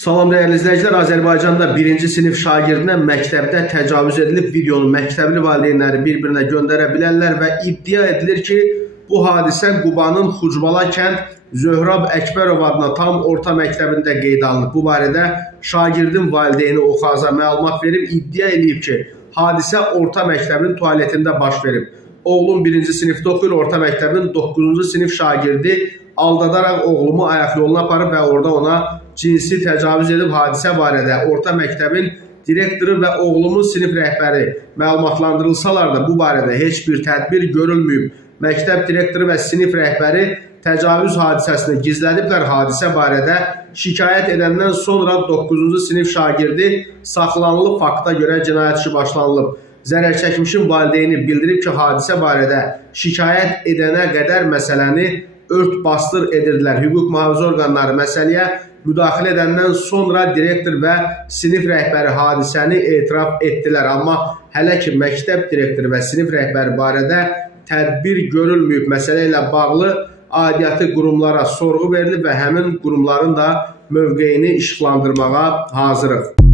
Salam dəyərli izləyicilər, Azərbaycanda 1-ci sinif şagirdinə məktəbdə təcavüz edilib. Videonu məktəbli valideynləri bir-birinə göndərə bilərlər və iddia edilir ki, bu hadisə Qubanın Xucbala kənd Zöhrab Əkbərov adına tam orta məktəbində qeydə alınıb. Bu barədə şagirdin valideyni Oxaza məlumat verib, iddia edib ki, hadisə orta məktəbin tualetində baş verib. Oğlum 1-ci sinifdə oxuyur, orta məktəbin 9-cu sinif şagirdi aldadaraq oğlumu ayaq yoluna aparıb və orada ona cinsi təcavüz edib. Hadisə barədə orta məktəbin direktoru və oğlumun sinif rəhbəri məlumatlandırılsalar da bu barədə heç bir tədbir görülməyib. Məktəb direktoru və sinif rəhbəri təcavüz hadisəsini gizlədiblər. Hadisə barədə şikayət edəndən sonra 9-cu sinif şagirdi saxlanılıb. Fakta görə cinayət işi başlanılıb. Zərər çəkmişin valideyni bildirib ki, hadisə barədə şikayət edənə qədər məsələni ört-basdır edirdilər. Hüquq mühafizə orqanları məsələyə müdaxilə edəndən sonra direktor və sinif rəhbəri hadisəni etiraf etdilər. Amma hələ ki məktəb direktoru və sinif rəhbəri barədə tədbir görülməyib. Məsələ ilə bağlı aidiyyatı qurumlara sorğu verilib və həmin qurumların da mövqeyini işıqlandırmağa hazırıq.